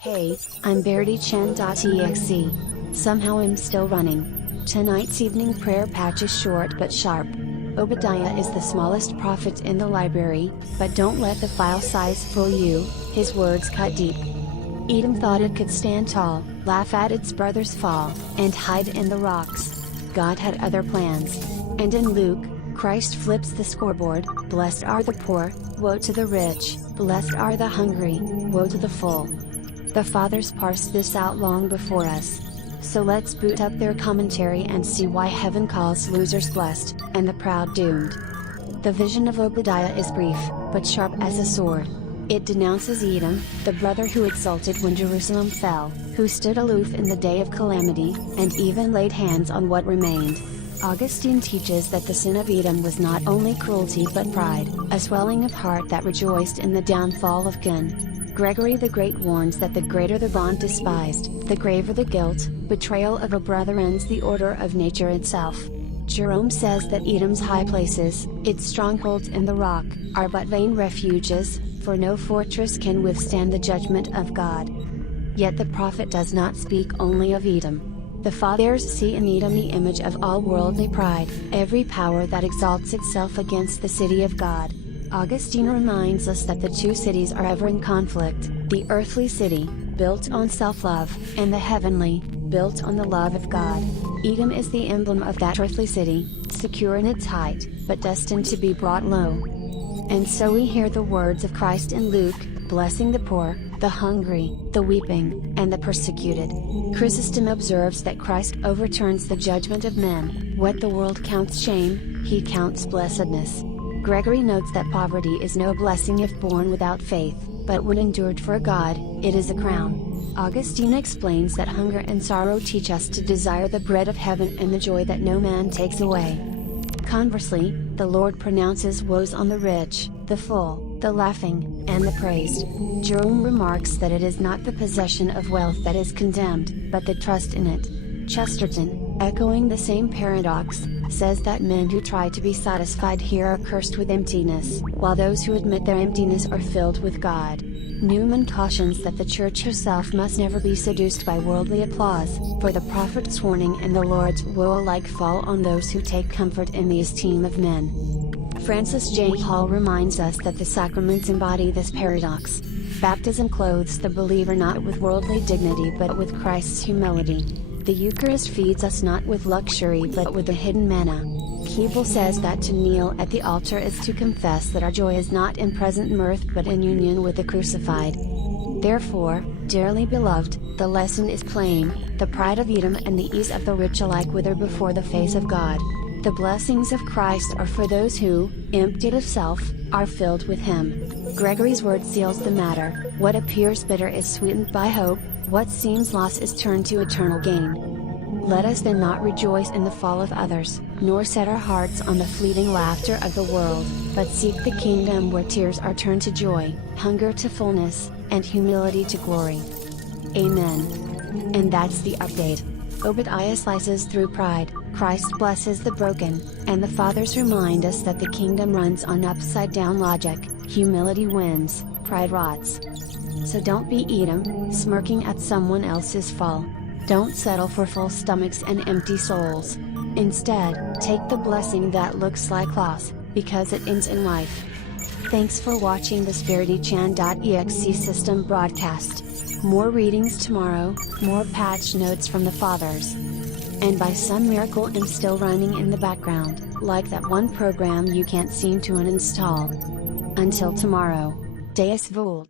Hey, I'm Verity-Chan.EXE. Somehow I'm still running. Tonight's evening prayer patch is short but sharp. Obadiah is the smallest prophet in the library, but don't let the file size fool you, his words cut deep. Edom thought it could stand tall, laugh at its brother's fall, and hide in the rocks. God had other plans. And in Luke, Christ flips the scoreboard. Blessed are the poor, woe to the rich, blessed are the hungry, woe to the full. The fathers parsed this out long before us. So let's boot up their commentary and see why heaven calls losers blessed, and the proud doomed. The vision of Obadiah is brief, but sharp as a sword. It denounces Edom, the brother who exulted when Jerusalem fell, who stood aloof in the day of calamity, and even laid hands on what remained. Augustine teaches that the sin of Edom was not only cruelty but pride, a swelling of heart that rejoiced in the downfall of Gun. Gregory the Great warns that the greater the bond despised, the graver the guilt. Betrayal of a brother ends the order of nature itself. Jerome says that Edom's high places, its strongholds in the rock, are but vain refuges, for no fortress can withstand the judgment of God. Yet the prophet does not speak only of Edom. The fathers see in Edom the image of all worldly pride, every power that exalts itself against the city of God. Augustine reminds us that the two cities are ever in conflict, the earthly city, built on self-love, and the heavenly, built on the love of God. Edom is the emblem of that earthly city, secure in its height, but destined to be brought low. And so we hear the words of Christ in Luke, blessing the poor, the hungry, the weeping, and the persecuted. Chrysostom observes that Christ overturns the judgment of men. What the world counts shame, he counts blessedness. Gregory notes that poverty is no blessing if born without faith, but when endured for God, it is a crown. Augustine explains that hunger and sorrow teach us to desire the bread of heaven and the joy that no man takes away. Conversely, the Lord pronounces woes on the rich, the full, the laughing, and the praised. Jerome remarks that it is not the possession of wealth that is condemned, but the trust in it. Chesterton, echoing the same paradox, says that men who try to be satisfied here are cursed with emptiness, while those who admit their emptiness are filled with God. Newman cautions that the Church herself must never be seduced by worldly applause, for the prophet's warning and the Lord's woe alike fall on those who take comfort in the esteem of men. Francis J. Hall reminds us that the sacraments embody this paradox. Baptism clothes the believer not with worldly dignity but with Christ's humility. The Eucharist feeds us not with luxury but with the hidden manna. Keble says that to kneel at the altar is to confess that our joy is not in present mirth but in union with the crucified. Therefore, dearly beloved, the lesson is plain: the pride of Edom and the ease of the rich alike wither before the face of God. The blessings of Christ are for those who, emptied of self, are filled with Him. Gregory's word seals the matter: what appears bitter is sweetened by hope, what seems loss is turned to eternal gain. Let us then not rejoice in the fall of others, nor set our hearts on the fleeting laughter of the world, but seek the kingdom where tears are turned to joy, hunger to fullness, and humility to glory. Amen. And that's the update. Obadiah slices through pride, Christ blesses the broken, and the fathers remind us that the kingdom runs on upside-down logic. Humility wins, pride rots. So don't be Edom, smirking at someone else's fall. Don't settle for full stomachs and empty souls. Instead, take the blessing that looks like loss, because it ends in life. Thanks for watching this Verity-Chan.EXE system broadcast. More readings tomorrow, more patch notes from the fathers. And by some miracle I'm still running in the background, like that one program you can't seem to uninstall. Until tomorrow. Deus vult.